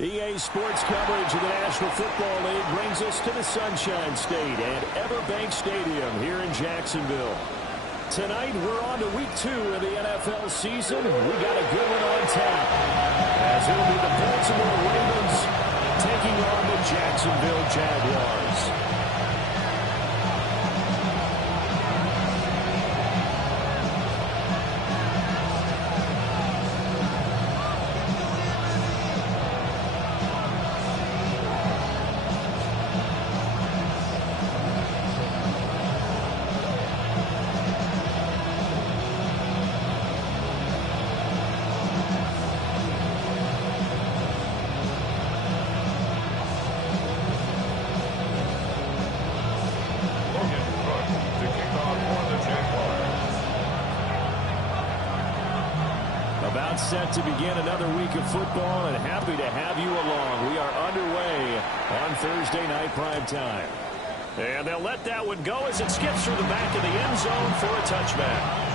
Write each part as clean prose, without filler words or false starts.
EA Sports coverage of the National Football League brings us to the Sunshine State and Everbank Stadium here in Jacksonville. Tonight, we're on to week 2 of the NFL season. We got a good one on tap, as it'll be the Baltimore Ravens taking on the Jacksonville Jaguars. Set to begin another week of football, and happy to have you along. We are underway on Thursday night prime time. And they'll let that one go as it skips through the back of the end zone for a touchback.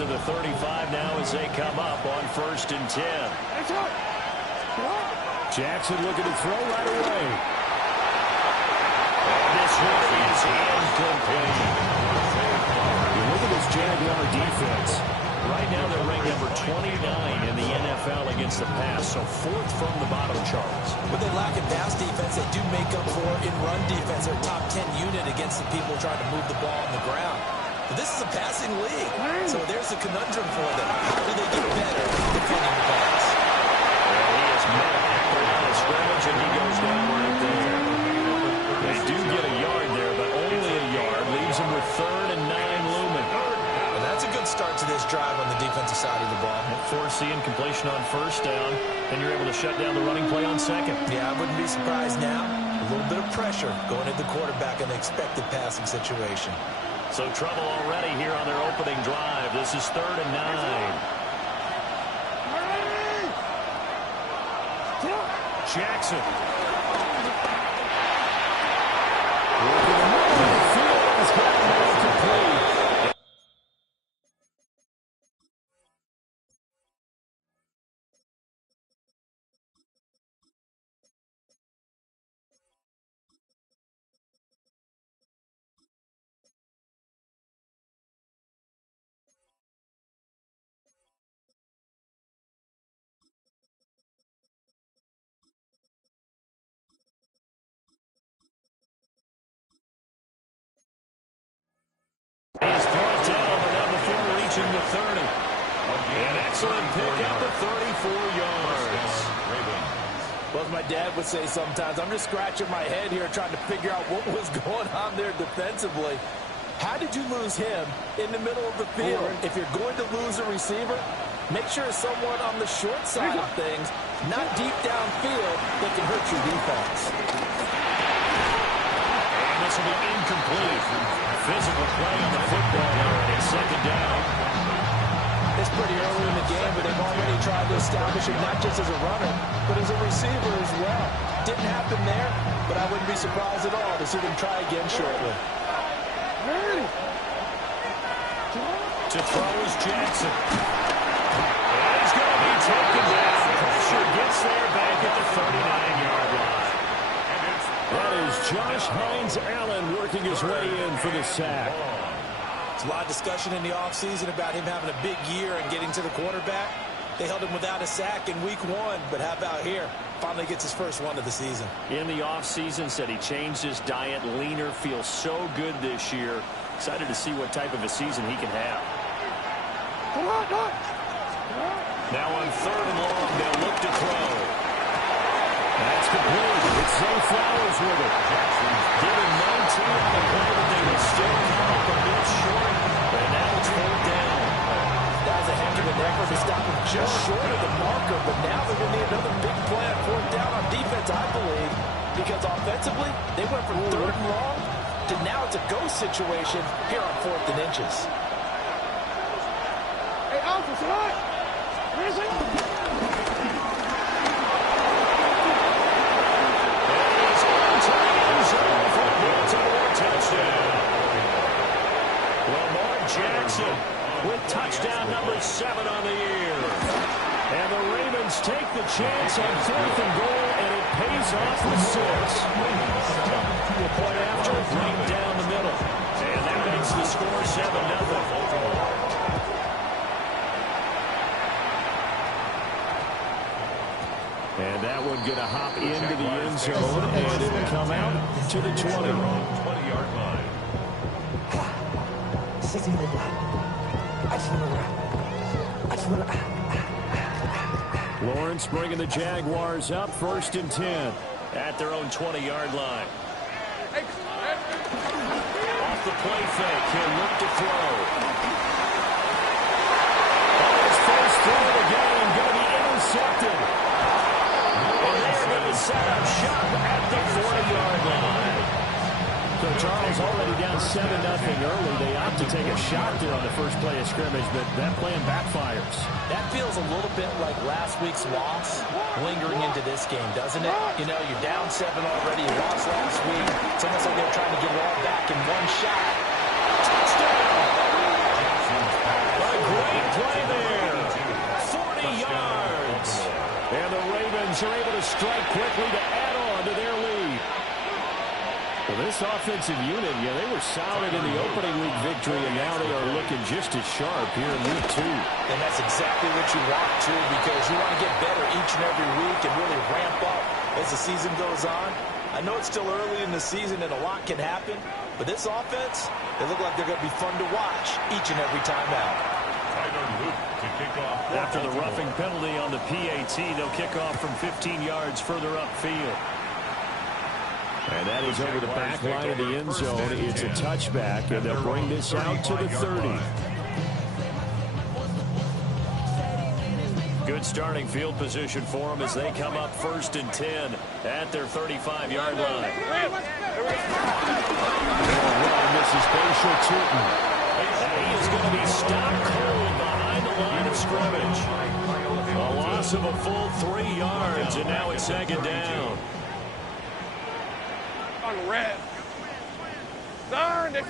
To the 35 now as they come up on 1st and 10. Jackson looking to throw right away. And this one is incomplete. You look at this Jaguar defense. Right now they're ranked number 29 in the NFL against the pass, so 4th from the bottom charts. When they lack in pass defense, they do make up for in run defense. They're top 10 unit against the people trying to move the ball on the ground. But this is a passing league, so there's a conundrum for them. How do they get better defending the pass? Well, he is met after the line of scrimmage, and he goes down right there. They do get a yard there, but only a yard. Leaves them with 3rd and 9 looming. And that's a good start to this drive on the defensive side of the ball. Forcing completion on 1st down, and you're able to shut down the running play on 2nd. Yeah, I wouldn't be surprised now. A little bit of pressure going at the quarterback in the expected passing situation. So trouble already here on their opening drive. This is 3rd and 9. Jackson. Working the middle of the field. He's got it complete. He's brought down, but not before reaching the 30. An excellent pickup of 34 yards. Well, as my dad would say sometimes, I'm just scratching my head here trying to figure out what was going on there defensively. How did you lose him in the middle of the field? If you're going to lose a receiver, make sure it's someone on the short side of things, not deep downfield, that can hurt your defense. And this will be incomplete. Physical play on the football there, and it's 2nd down. It's pretty early in the game, but they've already tried to establish him not just as a runner, but as a receiver as well. Didn't happen there, but I wouldn't be surprised at all to see them try again shortly. To throw is Jackson. And he's going to be taken down. Pressure gets there back at the 39-yard line. That is Josh Hines-Allen working his way in for the sack. There's a lot of discussion in the offseason about him having a big year and getting to the quarterback. They held him without a sack in week 1, but how about here? Finally gets his first one of the season. In the offseason, said he changed his diet, leaner, feels so good this year. Excited to see what type of a season he can have. Now on 3rd and long, they'll look to throw. That's complete. It's Zay Flowers with it. Given 19 on the play, but they will still come up a bit short. And now it's 4th down. That was a heck of an effort to stop him just short of the marker, but now they're going to need another big play on 4th down on defense, I believe, because offensively, they went from 3rd and long to now it's a go situation here on 4th and inches. Hey, Alpha, tonight. Where is it? Jackson with touchdown number 7 on the year. And the Ravens take the chance on 4th and goal, and it pays off with 6. A point after, right down the middle. And that makes the score 7-0. And that one going to hop into the end zone, and it'll come out to the 20-yard line. Lawrence bringing the Jaguars up, 1st and 10 at their own 20-yard line. Off the play fake, he'll look to throw. His first throw of the game going to be intercepted. And they're going to set up shop at the 40-yard line. So Charles already down 7-0 early. They opt to take a shot there on the first play of scrimmage, but that plan backfires. That feels a little bit like last week's loss lingering into this game, doesn't it? You know, you're down 7 already. You lost last week. It's almost like they're trying to get it all back in one shot. Touchdown! A great play there. 40 yards. And the Ravens are able to strike quickly to add on to their lead. Well, this offensive unit, they were solid in the opening week victory, and now they are looking just as sharp here in week 2. And that's exactly what you want, too, because you want to get better each and every week and really ramp up as the season goes on. I know it's still early in the season and a lot can happen, but this offense, they look like they're going to be fun to watch each and every time out. After the roughing penalty on the PAT, they'll kick off from 15 yards further upfield. And that is over the back line of the end zone. It's a touchback, and they'll bring this out to the 30. Good starting field position for them as they come up 1st and 10 at their 35-yard line. This is Bashir Tootin. He is going to be stopped cold behind the line of scrimmage. A loss of a full 3 yards, and now it's 2nd down. Red. From the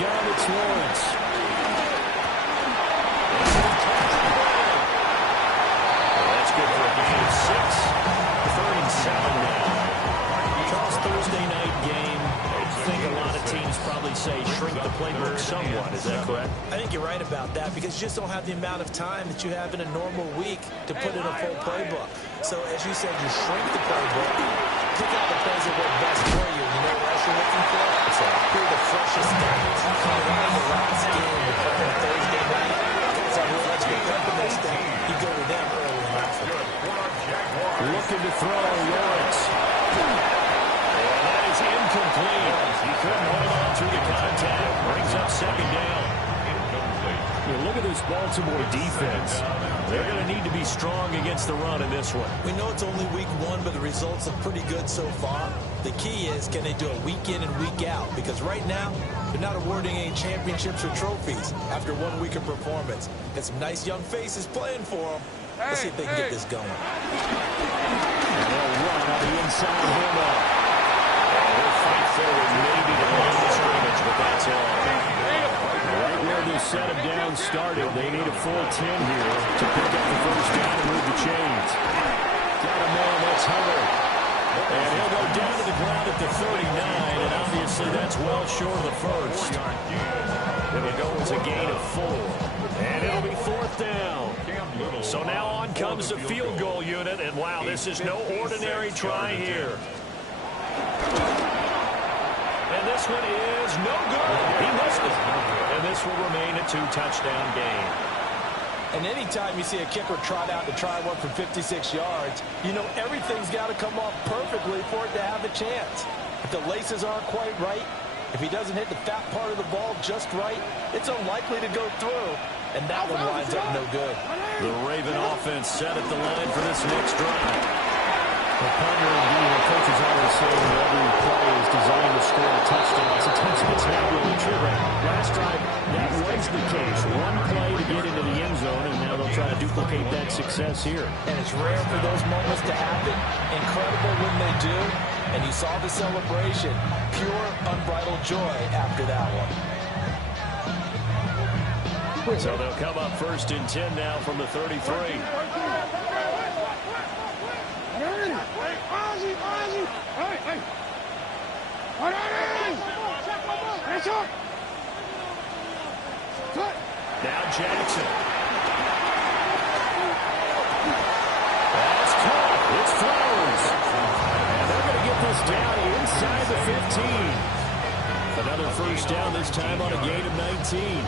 gun, it's Lawrence. That's good for a gain of 6. 3rd and 7 now. Charles, Thursday night game. I think a lot of teams probably say shrink the playbook somewhat. Is that correct? I think you're right about that because you just don't have the amount of time that you have in a normal week to put in a full playbook. So, as you said, you shrink the playbook, pick out the plays that work best for you. You know what else you're looking for? So, who are the freshest guys coming out of the last game to play on Thursday night? So, let's get up the next day. You go to them early in life. Looking to throw, Lawrence. And that is incomplete. He couldn't hold on through the contact. Brings up 2nd down. Look at this Baltimore defense. They're going to need to be strong against the run in this one. We know it's only week 1, but the results are pretty good so far. The key is, can they do it week in and week out? Because right now, they're not awarding any championships or trophies after 1 week of performance. Got some nice young faces playing for them. Let's see if they can get this going. And they'll run on the inside handoff. And they'll fight forward maybe to line the scrimmage, but that's all. Right where this set of downs started, they need a full 10 here to pick up the 1st down and move the chains. Got a man, that's Hunter. And he'll go down to the ground at the 39, and obviously that's well short of the 1st. It'll go as a gain of 4. And it'll be 4th down. So now on comes the field goal unit, and wow, this is no ordinary try here. And this one is no good. He missed it. And this will remain a 2-touchdown game. And anytime you see a kicker trot out to try one from 56 yards, you know everything's got to come off perfectly for it to have a chance. If the laces aren't quite right, if he doesn't hit the fat part of the ball just right, it's unlikely to go through. And that one winds up no good. The Raven offense set at the line for this next drive. The punter, indeed, the coaches always say that every play is designed to score a touchdown. Sometimes it's not really true, right? Last drive, that was the case. One play to get into the end zone, and now they'll try to duplicate that success here. And it's rare for those moments to happen. Incredible when they do. And you saw the celebration. Pure unbridled joy after that one. So they'll come up 1st and 10 now from the 33. Now Jackson. That's caught. It's Flowers. And they're going to get this down inside the 15. Another 1st down, this time on a gain of 19.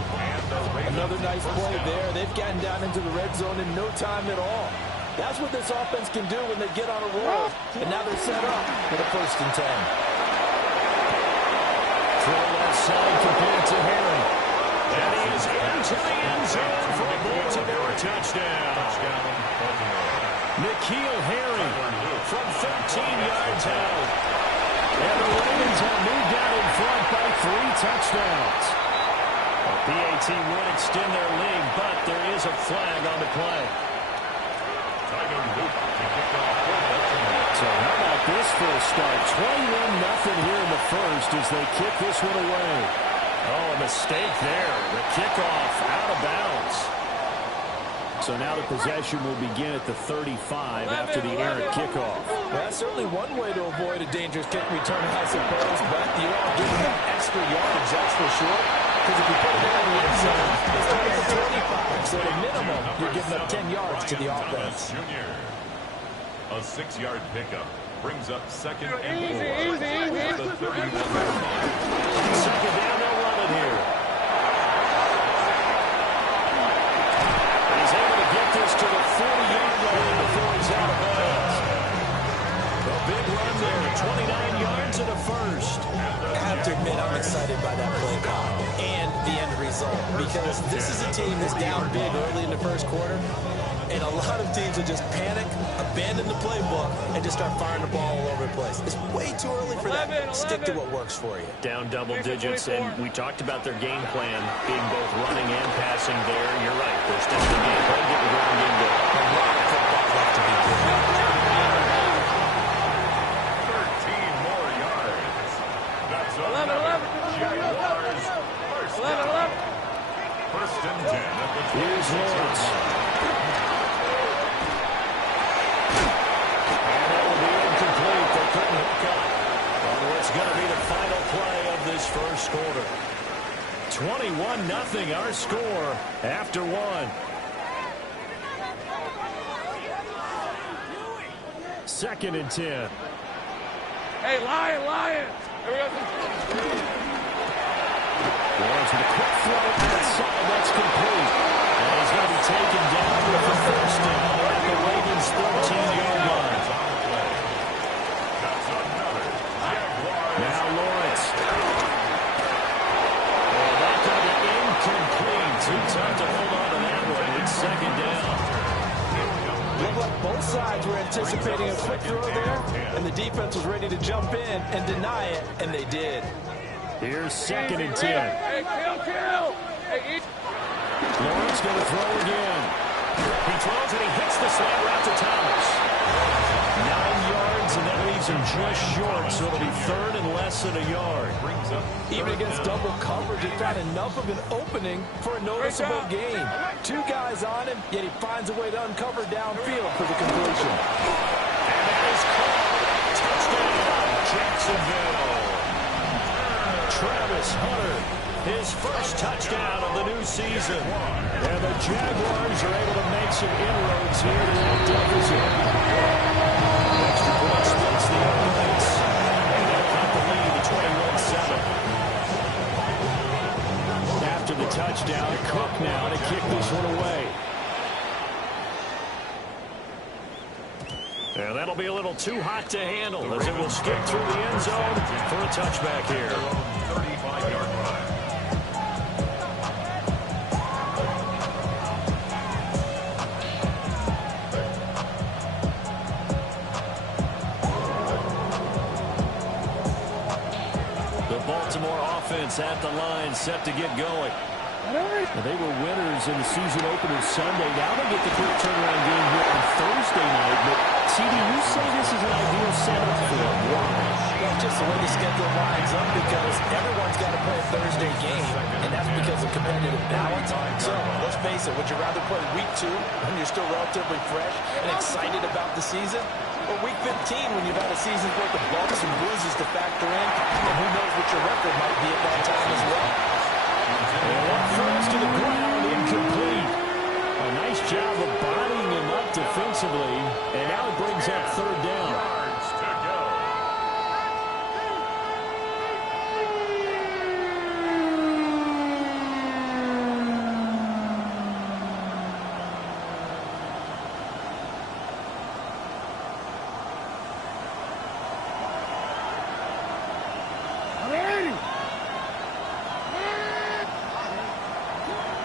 Another nice play there. They've gotten down into the red zone in no time at all. That's what this offense can do when they get on a roll. And now they're set up for the 1st and 10. Throw left side, complete to Harry. And he is into the end zone for a Baltimore touchdown. N'Keal Harry from 13 yards out. And the Ravens have moved out in front by 3 touchdowns. A PAT would extend their lead, but there is a flag on the play. So how about this for a start? 21-0 here in the 1st as they kick this one away. Oh, a mistake there. The kickoff out of bounds. So now the possession will begin at the 35 after the errant kickoff. Well, that's certainly one way to avoid a dangerous kick return, I suppose, but you are giving them extra yardage, that's for sure. Because if you put it in the end zone, it's starting at 25. So at a minimum, you're giving up 10 yards to the offense. A 6-yard pickup brings up 2nd and 4. Easy. Second down, they'll run it here. He's able to get this to the 40-yard line before he's out of bounds. A big run there, 29 yards and a 1st. I have to admit, I'm excited by that play call and the end result, because this is a team that's down big early in the 1st quarter, and a lot of teams will just panic, abandon the playbook, and just start firing the ball all over the place. It's way too early for that. Stick to what works for you. Down double digits, and we talked about their game plan being both running and passing there. You're right. They're sticking to the game plan, getting the ground game going. A lot of football left to be played. 13 more yards. That's 11. Jaguars. 1st and 10 at the 26. Here's Lawrence. And that will be incomplete. They couldn't hook up on what's going to be the final play of this 1st quarter. 21-0 our score after 1. 2nd and 10. Hey, Lion. Lawrence with a quick throw outside. That's complete. And he's going to be taken down with the 1st down at the Ravens' 13-yard line. Now Lawrence. And that got it incomplete. Too tough to hold on to that one. It's 2nd down. Looked like both sides were anticipating a quick throw there, and the defense was ready to jump in and deny it, and they did. Here's 2nd and 10. Hey, kill. Hey, Lawrence going to throw again. He throws and he hits the slant route to Thomas. 9 yards, and that leaves him just short, so it'll be 3rd and less than a yard. Even against double coverage, he found enough of an opening for a noticeable gain. 2 guys on him, yet he finds a way to uncover downfield for the completion. And that is caught. Touchdown, Jacksonville. Travis Hunter, his 1st touchdown of the new season. And the Jaguars are able to make some inroads here to that deficit. Extra point splits the offense. And they'll cut the lead to 21-7. After the touchdown, Cook now to kick this one away. And that'll be a little too hot to handle as it will skip through the end zone for a touchback here. 35-yard line. The Baltimore offense at the line, set to get going. They were winners in the season opener Sunday. Now they get the quick turnaround game here on Thursday night. But, CD, you say this is an ideal setup for them. Why? Well, just the way the schedule lines up, because everyone's got to play a Thursday game, and that's because of competitive balance. So, let's face it, would you rather play week 2 when you're still relatively fresh and excited about the season, or week 15 when you've had a season's worth of bumps and bruises to factor in, and who knows what your record might be at that time as well? And throws to the ground, incomplete. A nice job of bodying him up defensively, and now it brings up third down. Yards to go.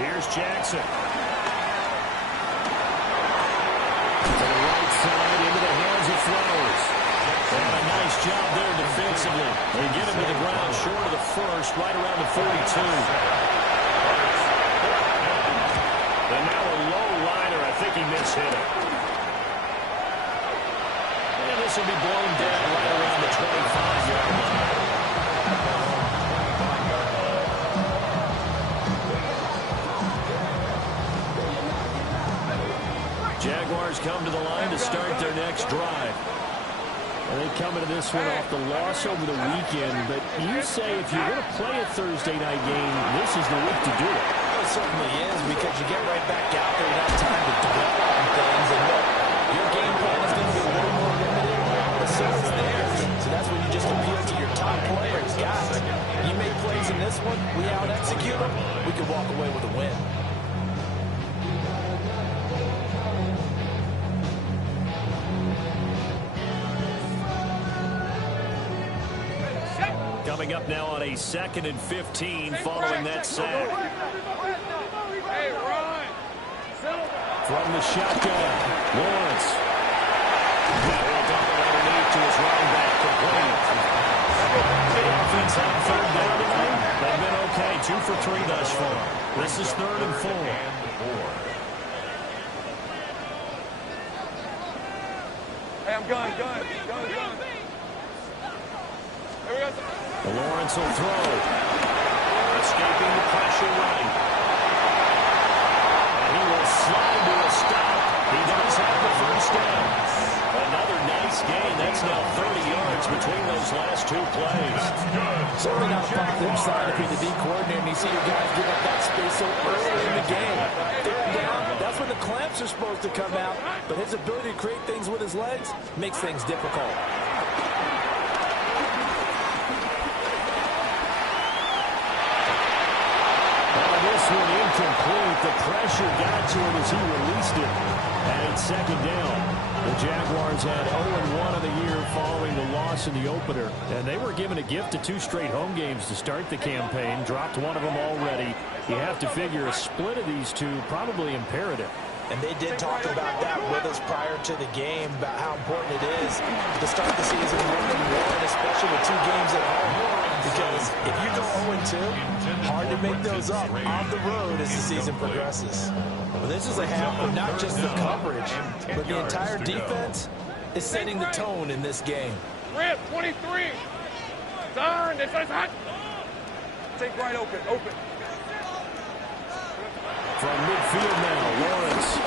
Here's Jackson. To the right side, into the hands of Flowers. And a nice job there defensively. They get him to the ground short of the first, right around the 42. And now a low liner. I think he mishit it. And this will be blown down right around the 25-yard line. Jaguars come to the line to start their next drive. And they come into this one off the loss over the weekend. But you say if you're going to play a Thursday night game, this is the week to do it. It certainly is, because you get right back out there. You don't have time to dwell on things. And look, your game plan is going to be a little more limited, but so is theirs. So that's when you just appeal to your top players. Guys, you make plays in this one, we out-execute them, we can walk away with a win. Coming up now on a 2nd and 15 following that sack. Hey, Ron. From the shotgun, Lawrence. That will dump it underneath to his running back, complete. The offense on third down tonight. They've been okay, 2 for 3 thus far. This is 3rd and 4. Hey, I'm gun. Here we go. Lawrence will throw. Escaping the pressure right. And he will slide to a stop. He does have the first down. Another nice gain. That's now 30 yards between those last 2 plays. Certainly not a positive sign if you're the D coordinator and you see your guys give up that space so early in the game. Third down, that's when the clamps are supposed to come out, but his ability to create things with his legs makes things difficult. This one incomplete. The pressure got to him as he released it. And it's 2nd down. The Jaguars had 0-1 of the year following the loss in the opener. And they were given a gift of 2 straight home games to start the campaign. Dropped one of them already. You have to figure a split of these 2 probably imperative. And they did talk about that with us prior to the game, about how important it is to start the season 1-1, especially with 2 games at home. Because if you go 0-2, hard to make those up on the road as the season progresses. Well, this is a half of not just the coverage, but the entire defense is setting the tone in this game. Rip, 23. Turn. This is hot. Take right open. From midfield now, Lawrence.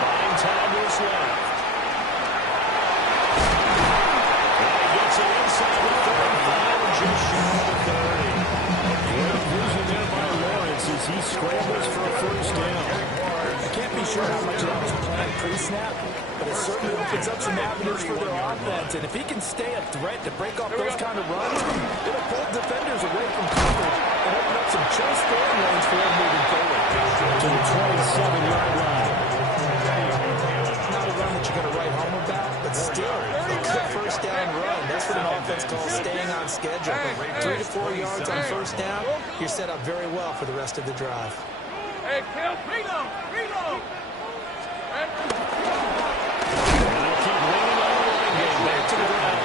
Buying time to his left. And he gets it inside the 35 and just short of the 30. Great vision there by Lawrence as he scrambles for a first down. I can't be sure how much of that was planned pre-snap, but it certainly opens up some avenues for their offense. And if he can stay a threat to break off those kind of runs, it'll pull defenders away from coverage and open up some choice throwing lanes for him moving forward. To the 27-yard line. Not a run that you're going to write home about, but still, a good first down run. That's what an offense calls staying on schedule. 3 to 4 yards on first down, you're set up very well for the rest of the drive. Hey, kill. Reload. And they'll keep leaning on the line game back to the ground.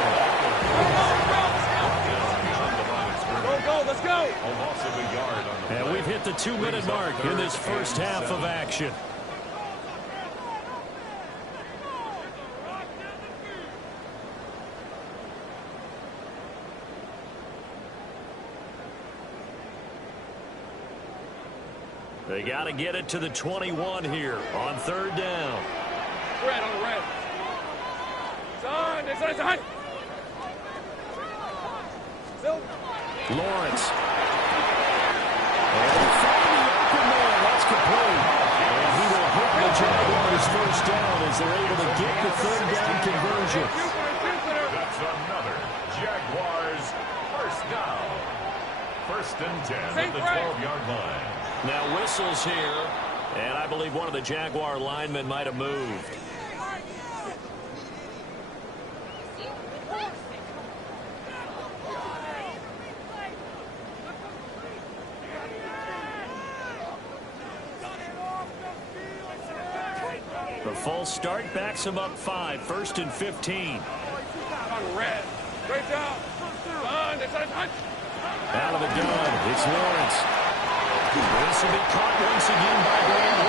Go. let's go. A loss of a yard on the And play. we've hit the 2-minute mark in this first half of 7. action. They got to get it to the 21 here on 3rd down. Red on the red. It's on. Still. Lawrence. And they find the open man. That's complete. And he will hit the Jaguars first down as they're able to get the 3rd down conversion. That's another Jaguars first down. 1st and 10 at the 12-yard line. Now whistles here, and I believe one of the Jaguar linemen might have moved. The false start backs him up 5, 1st and 15. On red. Straight down. Out of the gun, it's Lawrence. This will be caught once again by Graham.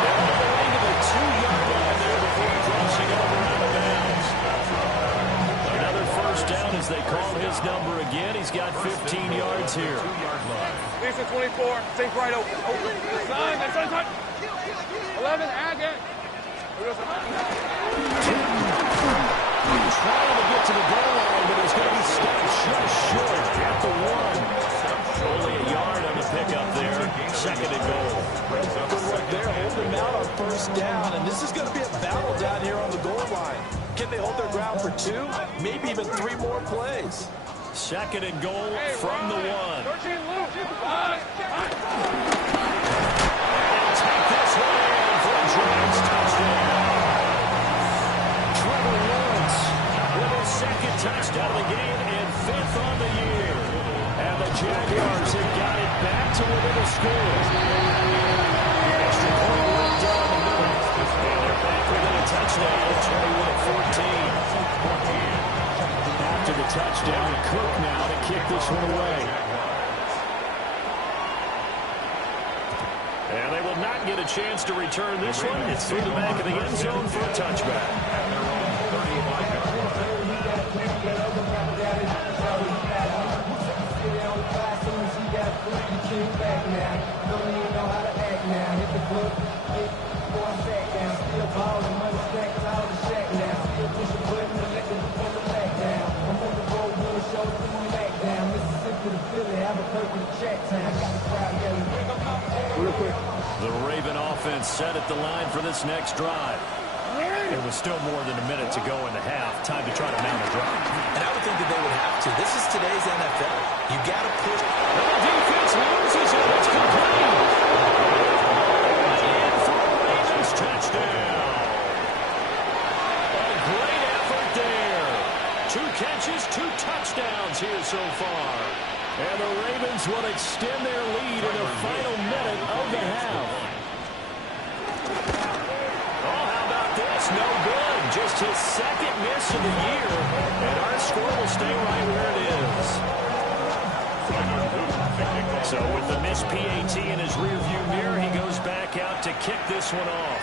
They'll get away to the 2-yard line there before crossing over out of bounds. Another first down as they call his number again. He's got 15 yards here. 2-yard line. Lisa 24. Take right open. That's on. 11. Agate. Trying to get to the goal line, but he's going to be stopped just short at the 1. Only a yard on the pickup there. 2nd and goal. Good work there, holding them out on 1st down, and this is going to be a battle down here on the goal line. Can they hold their ground for 2, maybe even 3 more plays? 2nd and goal from the 1. 13 loop. And take this one in for a Giants touchdown. Trevor Lawrence with his 2nd touchdown of the game and 5th on the year. And the Jaguars have got it back to within a score. Extra point right down the middle. And they're back within a touchdown, 21 at 14. After the touchdown, Cook now to kick this one away. And they will not get a chance to return this one. It's through the back of the end zone for a touchback. The Raven offense set at the line for this next drive. It was still more than a minute to go in the half. Time to try to mount a drive. And I would think that they would have to. This is today's NFL. You got to push. And the defense loses it. It's complete. And for a Ravens touchdown. A great effort there. 2 catches, 2 touchdowns here so far. And the Ravens will extend their lead in the final minute of the half. Oh, how about this? No good. Just his 2nd miss of the year. And our score will stay right where it is. So with the missed PAT in his rearview mirror, he goes back out to kick this one off.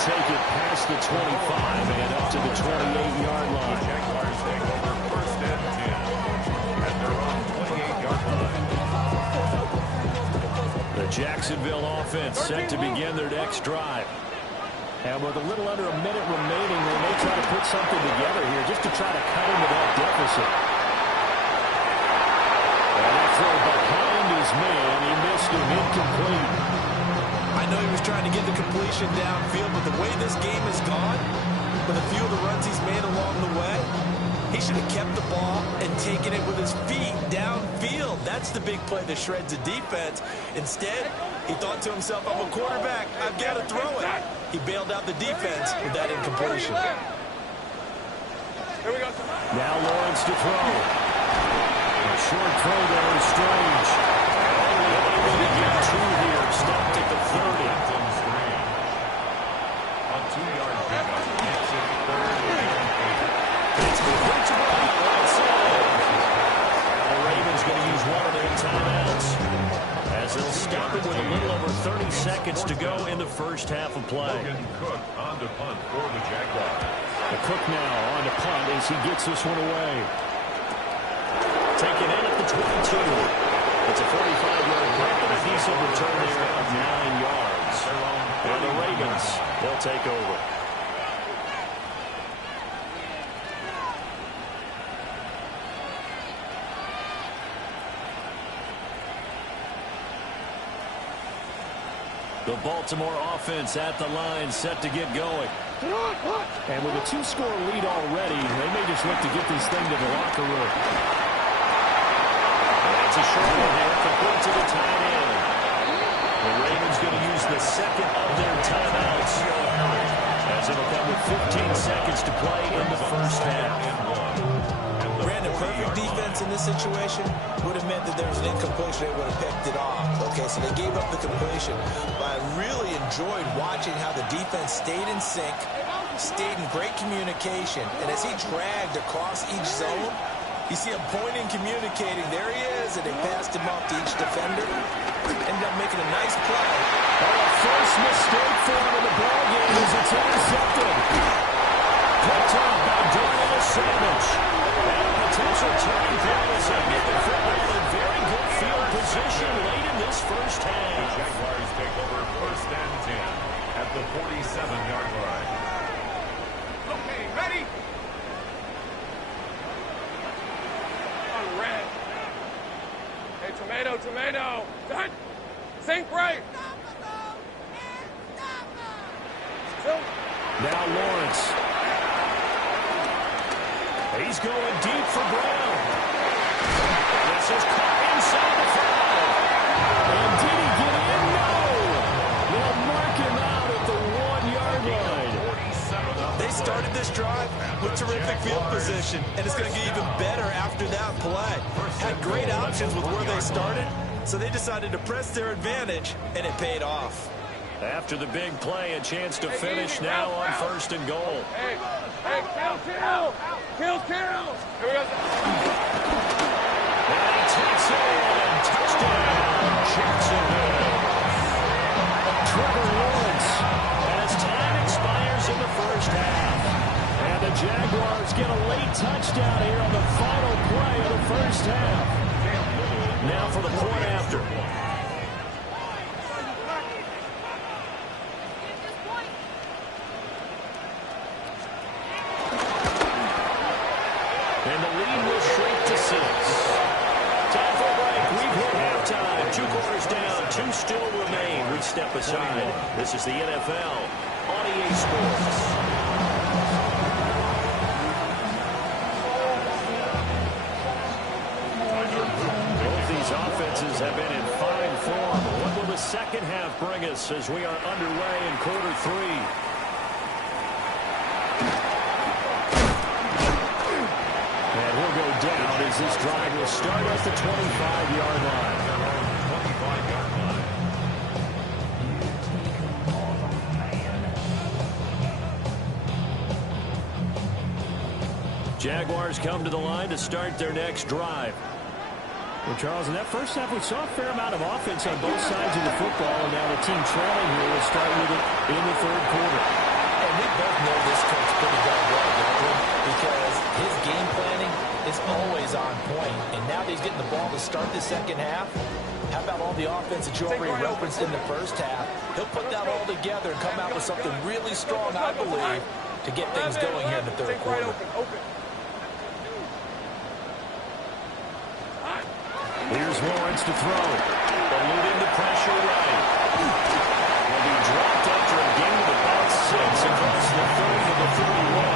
Take it past the 25 and up to the 28-yard line. Jaguars take over 1st and 10 at their own 28-yard line. The Jacksonville offense set to begin their next drive. And with a little under a minute remaining, they may try to put something together here just to try to cut into that deficit. And that throw behind his man, he missed him, incomplete. I know he was trying to get the completion downfield, but the way this game has gone, with a few of the runs he's made along the way, he should have kept the ball and taken it with his feet downfield. That's the big play that shreds the defense. Instead, he thought to himself, I'm a quarterback. I've got to throw it. He bailed out the defense with that incompletion. Here we go. Now Lawrence to throw. A short throw there is Strange. Only able to get 2 here. Stopped at the 30. A 2-yard pickup makes it 3rd and 8. stop it with a little over 30 seconds to go in the first half of play. Cook on to punt for the Jaguars. The Cook now on to punt as he gets this one away. Taken in at the 22. It's a 45-yard punt and a decent return there of 9 yards. And the Ravens, they'll take over. The Baltimore offense at the line, set to get going. And with a 2-score lead already, they may just look to get this thing to the locker room. That's a short one here, complete to the tight end. The Ravens going to use the second of their timeouts, as it'll come with 15 seconds to play in the first half. Brandon, perfect defense in this situation would have meant that there was an incompletion. They would have picked it off. Okay, so they gave up the completion. But I really enjoyed watching how the defense stayed in sync, stayed in great communication. And as he dragged across each zone, you see him pointing, communicating. There he is, and they passed him off to each defender. Ended up making a nice play. The first mistake for him in the ballgame is it's intercepted. Picked up by Darnell Savage. And a potential turning point as they get the football in very good field position late in this first half. The Jaguars take over first and 10 at the 47-yard line. Okay, ready? On red. Hey, tomato, tomato. Done. Sink right. Still. Now Lawrence. He's going deep for Brown. This is caught inside the 5. And did he get in? No. They'll mark him out at the 1-yard line. They started this drive with terrific field position, and it's going to get even better after that play. Had great options with where they started, so they decided to press their advantage, and it paid off. After the big play, a chance to finish now on first and goal. Hey, kill. Kill. Here we go. And he takes it in. Touchdown, Jacksonville. Trevor Lawrence as time expires in the first half. And the Jaguars get a late touchdown here on the final play of the first half. Now for the point after. And the lead will shrink to 6. Time for a break. We've hit halftime. 2 quarters down. 2 still remain. We step aside. This is the NFL on EA Sports. Both these offenses have been in fine form. What will the second half bring us as we are underway in quarter 3? And he'll go down as this drive will start at the 25-yard line. Jaguars come to the line to start their next drive. Well, Charles, in that first half, we saw a fair amount of offense on both sides of the football, and now the team trailing here will start with it in the third quarter. And we both know this coach pretty darn well, don't we? Because his game planning is always on point. And now that he's getting the ball to start the second half, how about all the offense that you already referenced in the first half? He'll put that all together and come out with something really strong, I believe, to get things going here in the third quarter. Here's Lawrence to throw. Eluding the pressure right. Will be dropped after a gain of about 6 across the 30 to the 31.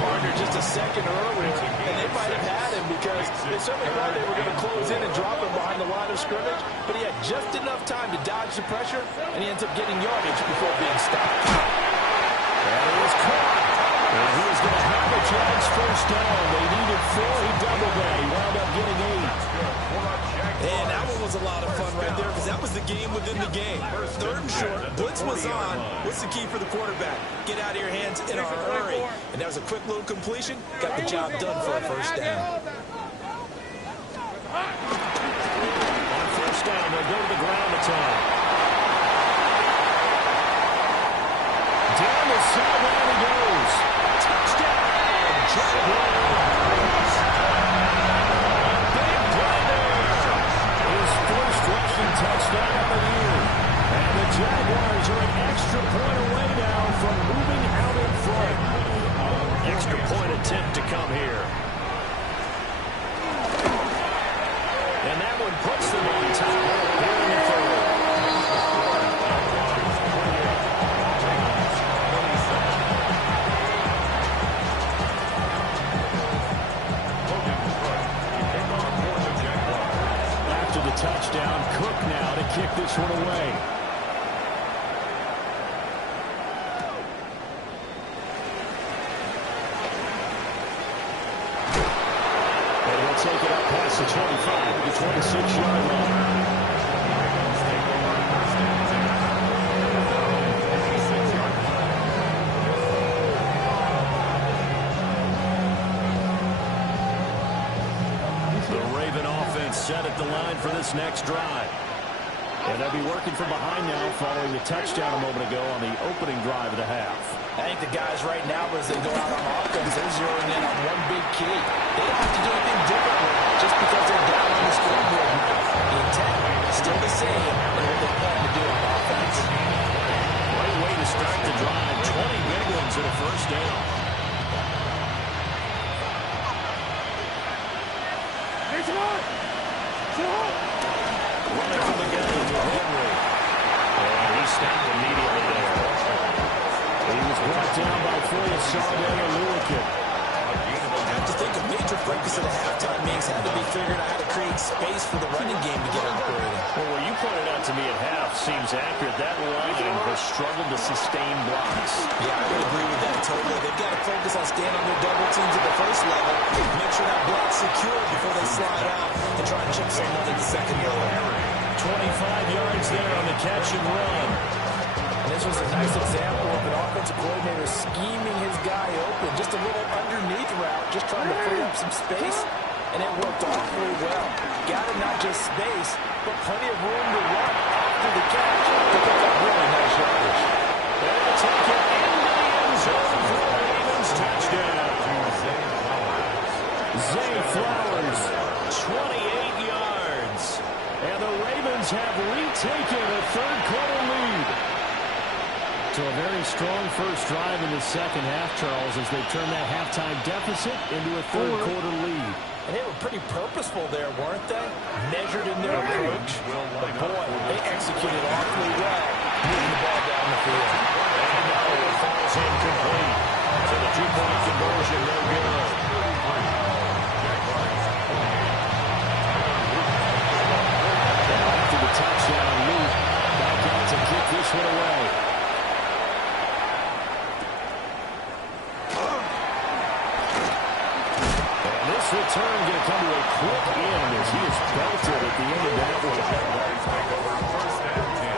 Partner just a second earlier, and they might have had him because they certainly thought they were going to close in and drop him behind the line of scrimmage, but he had just enough time to dodge the pressure, and he ends up getting yardage before being stopped. And it was caught. And he was going to have a chance first down. They needed 4. He doubled that. He wound up getting 8. And that one was a lot of fun right there because that was the game within the game. Third and short, blitz was on. What's the key for the quarterback? Get out of your hands in a hurry. And that was a quick little completion. Got the job done for a first down. On first go to the ground the time. Down the sideline he goes. Touchdown, Jaguars. Big play there. His first rushing touchdown of the year. And the Jaguars are an extra point away now from moving out in front. Extra point attempt to come here. And that one puts them on top here in the third. After the touchdown, Cook now to kick this one away. Take it up past the 25 to the 26-yard line. The Raven offense set at the line for this next drive. And they'll be working from behind now following the touchdown a moment ago on the opening drive of the half. I think the guys right now, as they go out on offense, they're zeroing in on one big key. They don't have to do anything differently just because they're down on the scoreboard. The intent is still the same and what they plan to do on offense. Great way to start the drive. 20 big ones at a first down. Running from the gun with Henry. And he stopped immediately there. He was brought down by Foyesade. I have to think a major focus of the halftime meetings had to be figuring out how to create space for the running game to get operating. Well, what you pointed out to me at half seems accurate. That line has struggled to sustain blocks. Yeah, I would agree with that totally. They've got to focus on staying on their double teams at the first level, make sure that block's secure before they slide out and try and chip someone at the second level. 25 yards there on the catch and run. And this was a nice example of an offensive coordinator scheming his guy open. Just a little underneath route, just trying to free up some space. And it worked awfully well. Got it not just space, but plenty of room to run after the catch to pick up really nice yardage. They'll take it into the end zone for the Ravens touchdown. Zay Flowers, 28 yards. And the Ravens have retaken a third-quarter lead. So a very strong first drive in the second half, Charles, as they turn that halftime deficit into a third-quarter lead. And they were pretty purposeful there, weren't they? Measured in their approach. But boy, they executed awfully well, moving the ball down the field. And now it falls incomplete. So the two-point conversion, no good. And after the touchdown, Luke back out to kick this one away. Return going to come to a quick end as he is belted at the end of that one. First and 10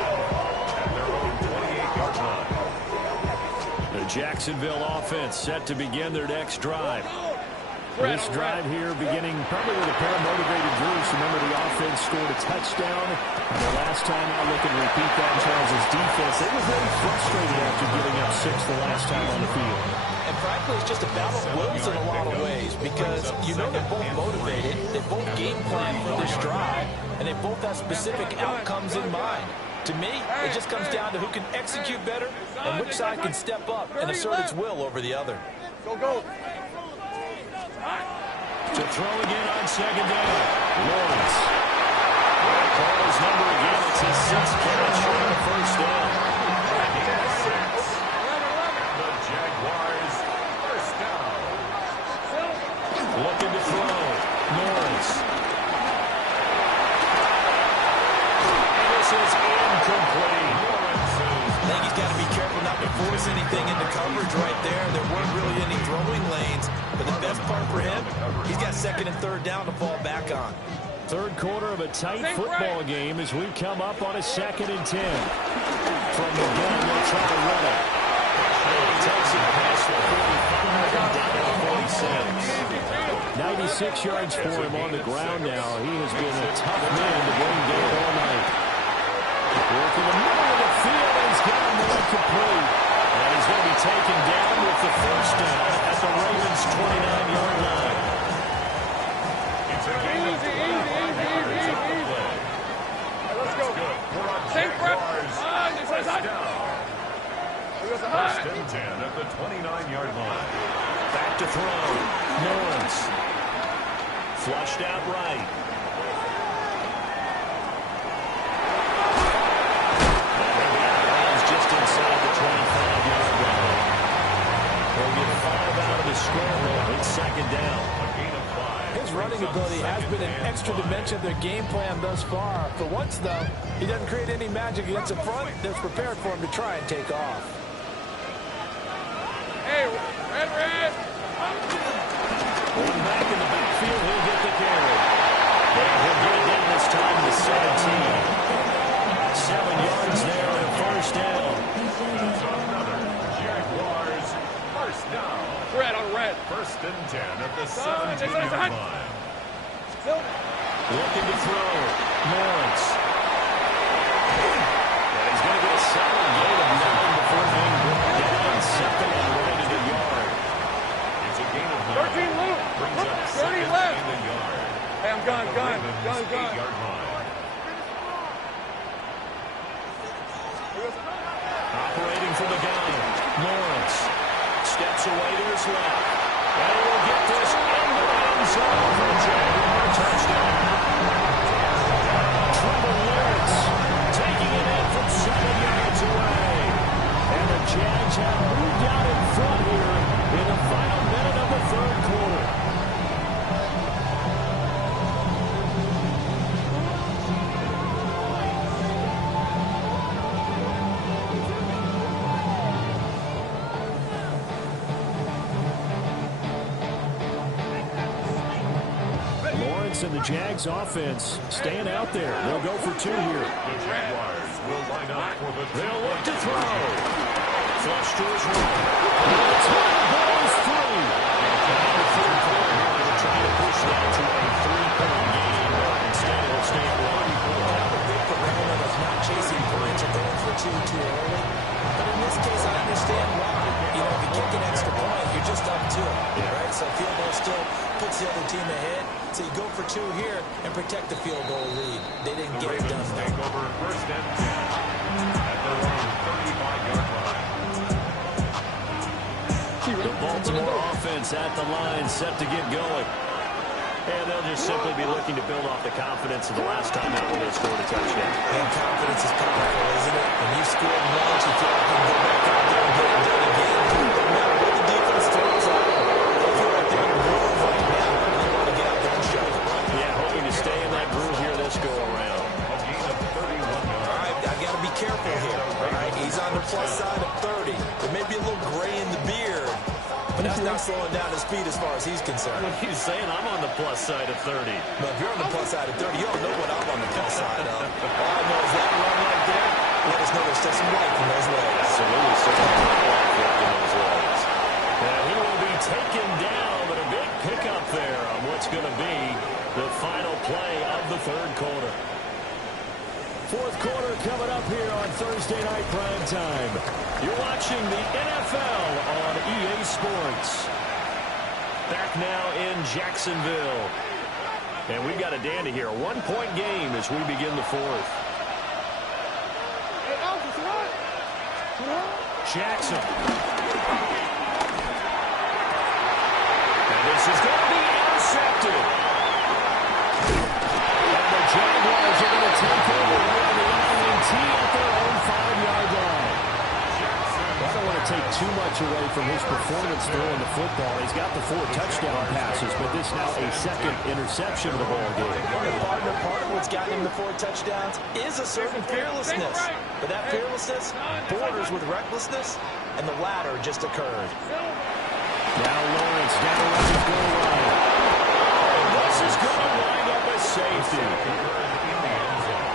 at their own 28-yard line. The Jacksonville offense set to begin their next drive. This drive here beginning probably with a pair of motivated groups. Remember, the offense scored a touchdown. And the last time out, look and repeat that, Charles' defense. They were very frustrated after giving up 6 the last time on the field. And frankly, it's just a battle of wills in a lot of ways because you know they're both motivated, they both game plan for this drive, and they both have specific outcomes in mind. To me, it just comes down to who can execute better and which side can step up and assert its will over the other. Go. To throw again on second down. Lawrence. Call his number again. It's his 6th catch on the first down. The Jaguars first down. Looking to throw. Lawrence. And this is incomplete. I think he's got to be careful not to force anything into coverage right there. There weren't really any throwing lanes. But the best part for him, he's got second and third down to fall back on. Third quarter of a tight football game as we come up on a 2nd and 10. From the gun, they'll try to run it. And he takes it past the 45 and down to 46. 96 6 yards for him on the ground now. He has been a tough man to bring down all night. Working the middle of the field, and he's got him there complete. And he's going to be taken down with the first down at the Ravens' 29-yard line. It's a game of easy. Let's go. Take breath. First down. First and 10 at the 29-yard line. Back to throw. Lawrence. Flushed out right. Just inside the 25-yard line. He'll get 5 out of the score. It's second down. A gain of 5. His running ability has been an extra dimension of their game plan thus far. For once, though, he doesn't create any magic against the front that's prepared for him to try and take off. Hey, red. One back in the backfield, he'll get the carry. And he'll get it down this time to 17. 7 yards there on the first down. That's another Jaguars first down. Red on red. First and 10 at the 17-yard line. Looking to throw. Lawrence. And he's going to get a solid gain of 9 before being brought down. Second and right at a yard. It's a gain of 13 9. loop. Brings up 30 second left. and a yard. Hey, I'm gone. The Ravens' 8-yard line. Operating from the gun. Lawrence steps away to his left. And he will get this in the end zone for a Jaguar touchdown. Trevor Lawrence taking it in from 7 yards away. And the Jags have moved out in front here in the final minute of the third quarter. Lawrence and the Jags offense staying out there. They'll go for 2 here. The Jaguars will line up for the They'll look to throw. Flush to his right. It's one, goes 3. And the third quarter, they're trying to push that to a 3-point game. Instead, it'll stay at 1. I'm a big proponent of not chasing points or going for 2 too early. But in this case, I understand why. You know, if you kick an extra point, you're just up 2. Right? So field goal still puts the other team ahead. So you go for 2 here and protect the field goal lead. They didn't get it done. Take over first and 10 at their own 35-yard line. The Baltimore offense at the line, set to get going. And they'll just simply be looking to build off the confidence of the last time they scored a touchdown. And confidence is powerful, isn't it? When you scored once, you feel like you can go back out there and get it done again. No matter what the defense throws at them, they feel like they're in a groove right now. You want to get out there and show them. Yeah, hoping to stay in that groove here this go-around. A gain of 31 yards. All right, I've got to be careful here. All right, he's on the plus side of 30. There may be a little gray in the beard, but that's not slowing down his speed as far as he's concerned. What are you saying? I'm on the plus side of 30. But if you're on the plus side of 30, you don't know what I'm on the plus side of. All I know is that run right there, let us know there's still some life in those legs. Absolutely, still some life left in those legs. And he will be taken down, but a big pickup there on what's going to be the final play of the third quarter. Fourth quarter coming up here on Thursday Night Prime Time. You're watching the NFL on EA Sports. Back now in Jacksonville. And we've got a dandy here. A 1-point game as we begin the fourth. Jackson. And this is going to be intercepted. And the Jaguars are going to take over here on the INT at their own 5-yard line. I don't want to take too much away from his performance throwing the football. He's got the 4 touchdown passes, but this now a second interception of the ball game. Part of what's gotten him the 4 touchdowns is a certain fearlessness. But that fearlessness borders with recklessness, and the latter just occurred. Now Lawrence down the left goal line. And this is going to wind up a safety. In the end zone.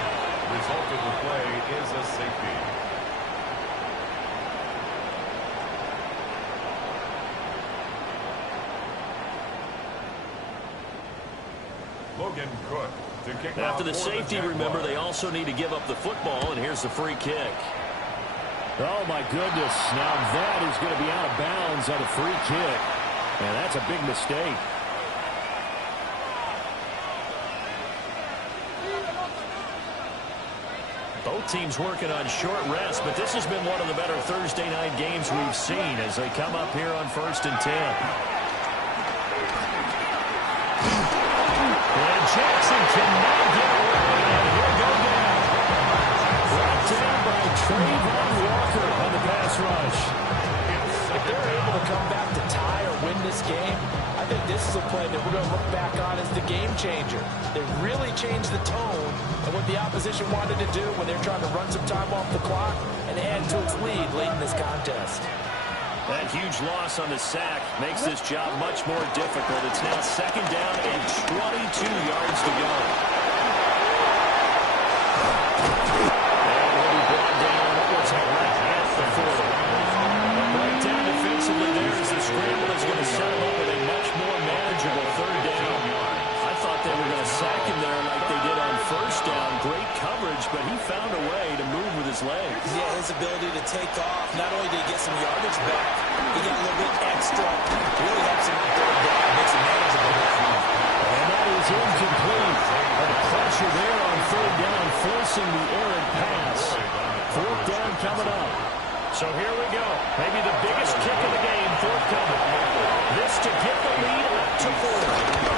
Result of the play is a safety. Logan Cook to kick After off the for safety, Jaguars. remember, they also need to give up the football, and here's the free kick. Oh, my goodness. Now that is going to be out of bounds on a free kick. And that's a big mistake. Both teams working on short rest, but this has been one of the better Thursday night games we've seen as they come up here on 1st and 10. And Jackson cannot get away, and he'll go down. Brought down by Trayvon Walker on the pass rush. If they're able to come back to tie or win this game, I think this is a play that we're going to look back on as the game changer. They really changed the tone of what the opposition wanted to do when they're trying to run some time off the clock and add to its lead late in this contest. That huge loss on the sack makes this job much more difficult. It's now 2nd down and 22 yards to go. And he'll be brought down. What's that, right at the 40. A breakdown defensively there as the scramble is going to set him up with a much more manageable 3rd down. I thought they were going to sack him there like they did on 1st down. Great coverage, but he found a way to move with his legs. Yeah, his ability to take off, not only did he get some yardage back, he got a little bit extra. Really helps him on 3rd down, makes him manageable. And that is incomplete. And the pressure there on 3rd down, forcing the errant pass. 4th down coming up. So here we go. Maybe the biggest kick of the game forthcoming. This to get the lead up to 40.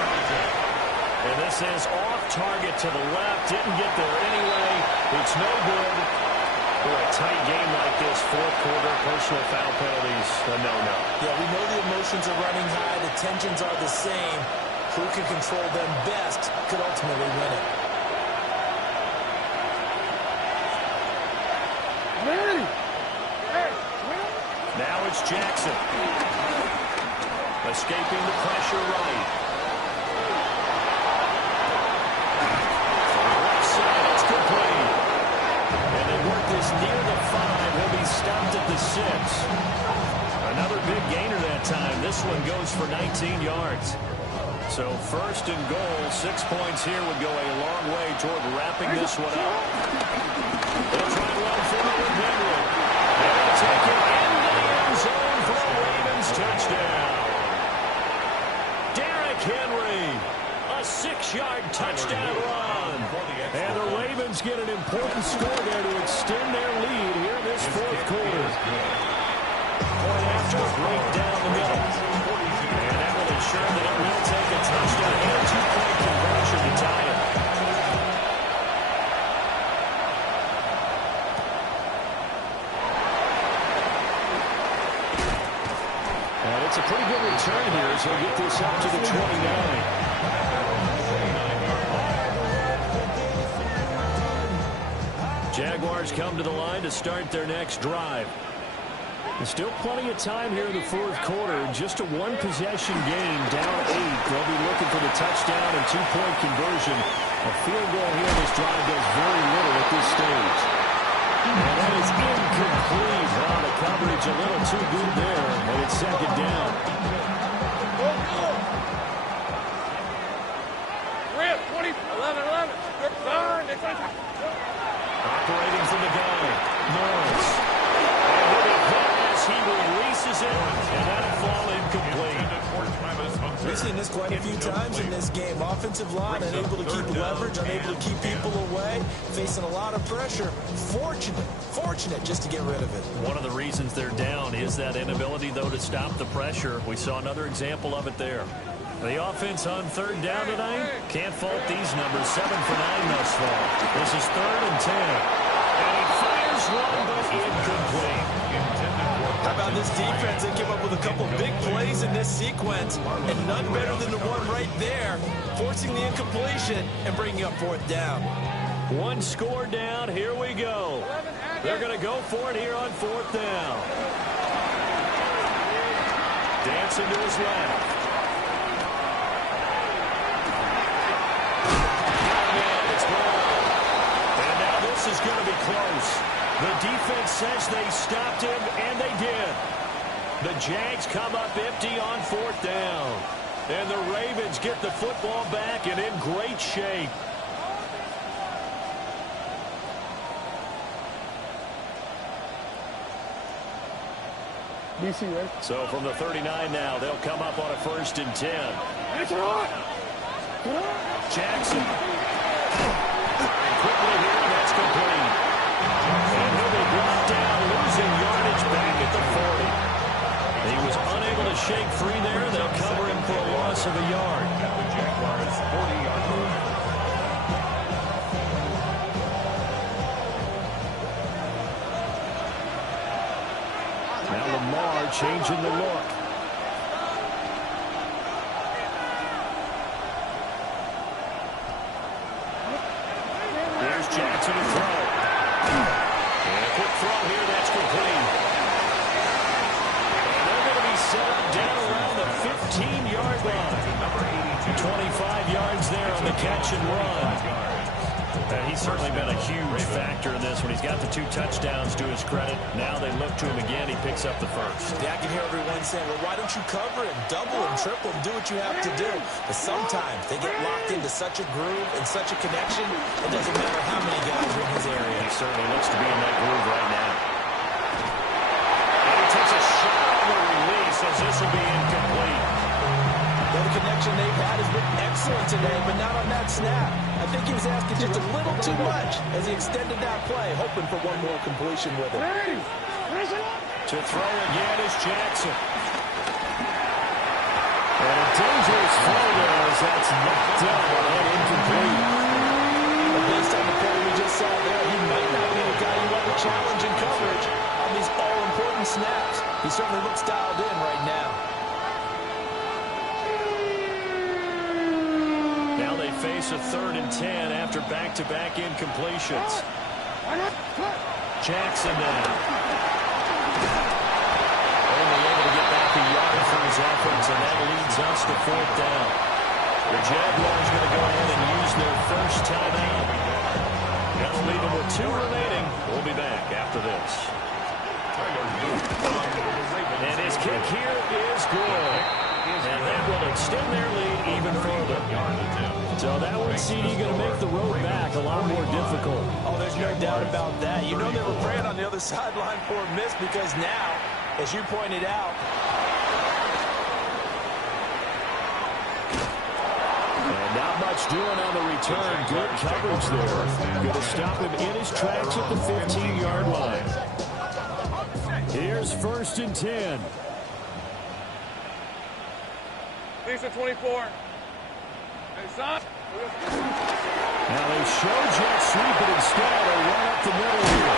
And this is off target to the left. Didn't get there anyway. It's no good. For a tight game like this, 4th quarter, personal foul penalties, a no-no. Yeah, we know the emotions are running high. The tensions are the same. Who can control them best could ultimately win it. Now it's Jackson. Escaping the pressure right. From the left side, it's complete. And they work this near the 5. He'll be stopped at the 6. Another big gainer that time. This one goes for 19 yards. So 1st and goal, 6 points here would go a long way toward wrapping this one up. They'll try to run for it with Henry. They'll take it into the end zone for a Ravens touchdown. Derrick Henry, a 6-yard touchdown run. And the Ravens get an important score there to extend their lead here in this 4th quarter. Point after, break down the middle. And that will ensure that it will take a touchdown and a 2-point conversion to tie it. And it's a pretty good return here as he'll get this up to the 29. Jaguars come to the line to start their next drive. There's still plenty of time here in the 4th quarter. Just a 1-possession game, down 8. They'll be looking for the touchdown and 2-point conversion. A field goal here in this drive does very little at this stage. And that is incomplete. Oh, the coverage a little too good there, and it's 2nd down. Rip, 20, 11. Operating from the gun, Morris. And with a pass, he releases it, and that'll fall incomplete. We've seen this quite a few times in this game. Offensive line unable to keep leverage, unable to keep people away, facing a lot of pressure. Fortunate just to get rid of it. One of the reasons they're down is that inability, though, to stop the pressure. We saw another example of it there. The offense on 3rd down tonight, can't fault these numbers. 7 for 9 thus far. This is 3rd and 10. And he fires one, but incomplete. How about this defense? They came up with a couple big plays in this sequence, and none better than the one right there, forcing the incompletion and bringing up 4th down. One score down. Here we go. They're going to go for it here on 4th down. Dancing to his left. This is going to be close. The defense says they stopped him, and they did. The Jags come up empty on 4th down. And the Ravens get the football back and in great shape. DC, right? So from the 39 now, they'll come up on a 1st and 10. Jackson. Quickly here, and that's complete. And he'll be brought down, losing yardage back at the 40. He was unable to shake free there. They'll cover him for a loss of a yard. At the Jaguars' 40-yard line. Now Lamar changing the look. Here's Jackson to throw. And a quick throw here, that's complete. And they're going to be set up down around the 15-yard line. 25 yards there on the catch and run. He's certainly been a huge factor in this when he's got the 2 touchdowns to his credit. Now they look to him again. He picks up the first. Yeah, I can hear everyone saying, well, why don't you cover him, double him, triple him, do what you have to do. But sometimes they get locked into such a groove and such a connection, it doesn't matter how many guys are in his area. He certainly looks to be in that groove right now. And he takes a shot on the release as this will be incomplete. The connection they've had has been excellent today, but not on that snap. I think he was asking just a little too much as he extended that play, hoping for one more completion with it. To throw again is Jackson. And a dangerous throw there as that's knocked out and incomplete. But based on the play we just saw there, he might not be the guy you want to challenge in coverage on these all-important snaps. He certainly looks dialed in right now. Now they face a 3rd and 10 after back-to-back incompletions. Jackson now. Only able to get back a yard from his efforts, and that leads us to 4th down. The Jaguars going to go ahead and use their first timeout. That'll leave them with 2 remaining. We'll be back after this. And his kick here is good. And that will extend their lead even further. So that would see you going to make the road back a lot more difficult. Oh, there's no doubt about that. You know they were praying on the other sideline for a miss because now, as you pointed out, and not much doing on the return. Good coverage there. Going to stop him in his tracks at the 15-yard line. Here's 1st and 10. Lisa 24. Hey, son. Now they show jet sweep, but instead they run up the middle here.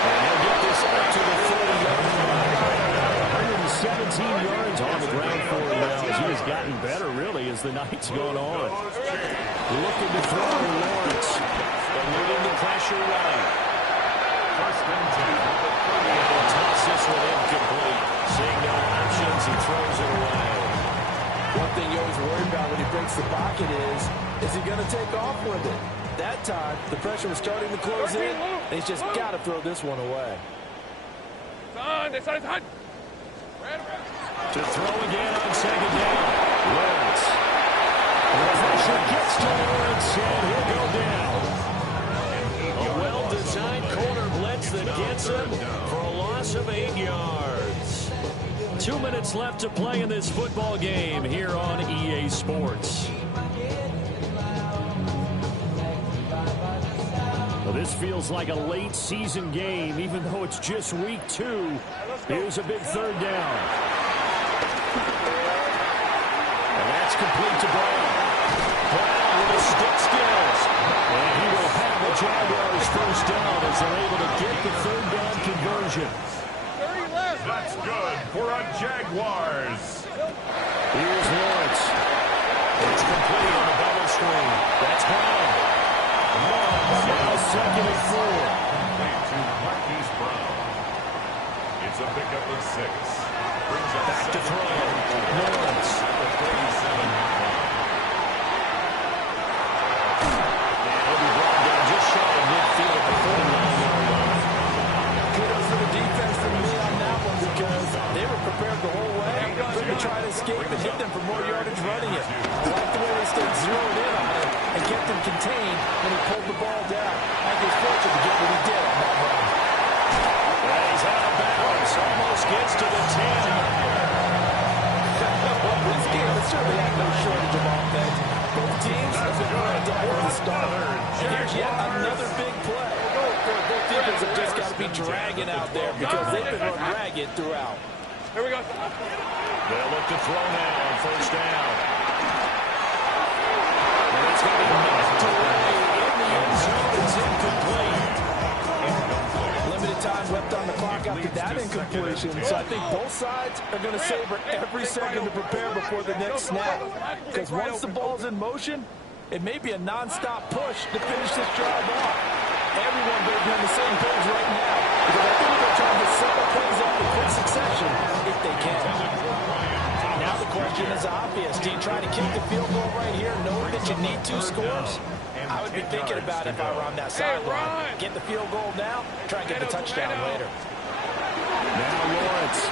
And he'll get this up to the 30-yard line. 117 yards on the ground for him now as he has gotten better, really, as the night's gone on. Looking to throw Lawrence. Eluding the pressure right. 1st and 10. And he'll toss this one incomplete. Seeing no options, he throws it away. one thing you always worry about when he breaks the pocket is he going to take off with it? That time, the pressure was starting to close in, and he's just got to throw this one away. To throw again on 2nd down. Lawrence. The pressure gets to Lawrence, and he'll go down. A well-designed corner blitz that gets him for a loss of 8 yards. 2 minutes left to play in this football game here on EA Sports. Well, this feels like a late season game, even though it's just week 2. Here's a big 3rd down. And that's complete to Brown. Brown with his stick skills. And he will have the Jaguars 1st down as they're able to get the 3rd down conversion. That's good for a Jaguars. Here's Lawrence. It's complete on the bubble screen. That's Brown. Now 2nd and 4. Complete to Marquise Brown. It's a pickup of 6. Brings up Back to throw. Lawrence. The 37-yard line. And he'll be brought down just shy of midfield at the 49-yard line. Kudos for the defense from me on that one because they were prepared the whole way to try to escape or even hit them for more yardage running it. I like the way they stayed zeroed in on it and kept him contained when he pulled the ball down. I think he's fortunate to get what he did on that run. He's out of bounds. Almost gets to the 10. This game has certainly had no shortage of offense. Both teams have been ramped up from the start. And here's yet another big play. Both defenses have just got to be dragging out there because they've been run ragged throughout. Here we go. They'll look to throw now on first down. And it's going to be knocked away in the end zone. It's incomplete. Limited time left on the clock after that incompletion. So I think both sides are going to savor every second to prepare before the next snap. Because once the ball's in motion, it may be a non-stop push to finish this drive off. Everyone better be on the same page right now. Because I think they're trying to set up things up in quick succession if they can. Now the question is obvious. Do you try to kick the field goal right here knowing that you need 2 scores? I would be thinking about it if I were on that sideline. Get the field goal now, try and get the touchdown later. Now Lawrence.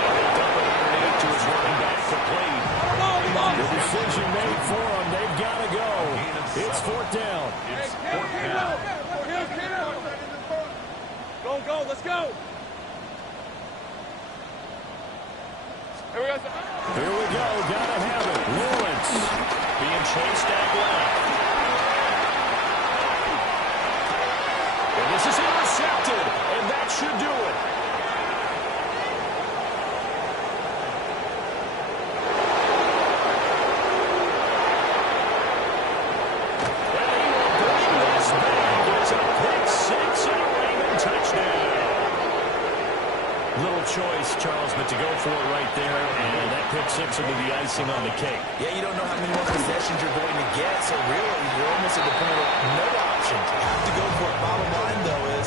They dump it underneath to his running back complete. The decision made for him. They've got to go. It's 4th down. Go, let's go. Here we go. Here we go. Gotta have it. Lawrence being chased out left. And this is intercepted. And that should do it. And he will bring this back. It's a pick 6 and a Raven touchdown. Little choice, Charles, but to go for it right there, and that pick 6 will be the icing on the cake. Yeah, you don't know how many more possessions you're going to get, so really you're almost at the point of no options. You have to go for it. Bottom line, though, is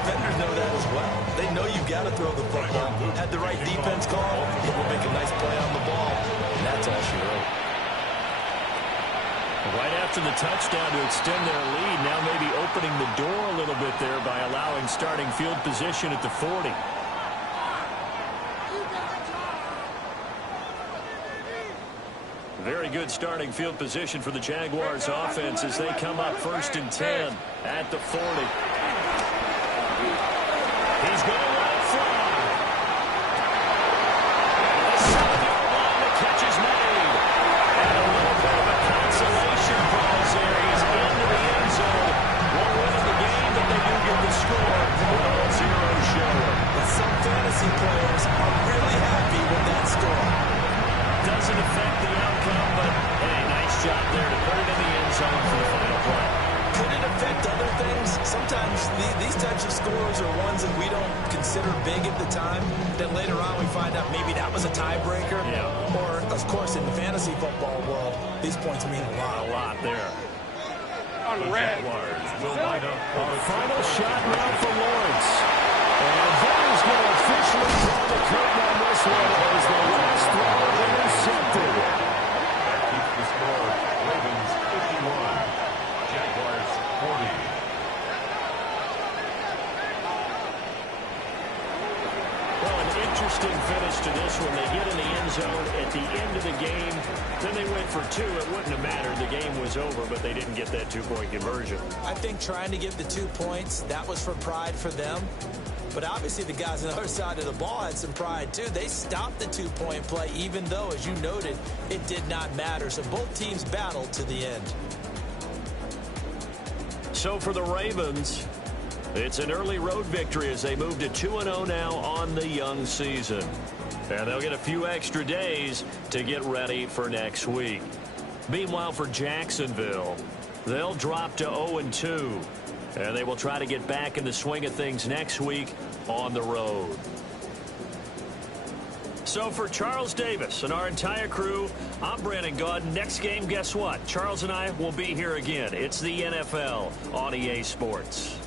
defenders know that as well. They know you've got to throw the football. Had the right defense call, it will make a nice play on the ball, and that's all she wrote. Right after the touchdown to extend their lead, now maybe opening the door a little bit there by allowing starting field position at the 40. Very good starting field position for the Jaguars offense as they come up 1st and 10 at the 40. He's going to let it fly. The 7-yard line, the catch is made. And a little bit of a consolation prize there. He's into the end zone. Won't win the game, but they do get the score. 1-0 show. But some fantasy players are really happy with that score. Doesn't affect the outcome, but hey, nice job there to put it in the end zone for the final play. Could it affect other things? Sometimes these types of scores are ones that we don't consider big at the time. Then later on we find out maybe that was a tiebreaker. Yeah. Or, of course, in the fantasy football world, these points mean a lot. A lot there. On red. Our final shot now for Lawrence. And that is going to officially draw the curtain on this one as the last throw intercepted. That keeps the score. Ravens 51, Jaguars 40. Well, an interesting finish to this one. They get in the end zone at the end of the game. Then they went for 2. It wouldn't have mattered. The game was over, but they didn't get that 2-point conversion. I think trying to get the 2 points, that was for pride for them. But obviously the guys on the other side of the ball had some pride too. They stopped the 2-point play even though, as you noted, it did not matter. So both teams battled to the end. So for the Ravens, it's an early road victory as they move to 2-0 now on the young season. And they'll get a few extra days to get ready for next week. Meanwhile, for Jacksonville, they'll drop to 0-2. And they will try to get back in the swing of things next week on the road. So for Charles Davis and our entire crew, I'm Brandon Gaudin. Next game, guess what? Charles and I will be here again. It's the NFL on EA Sports.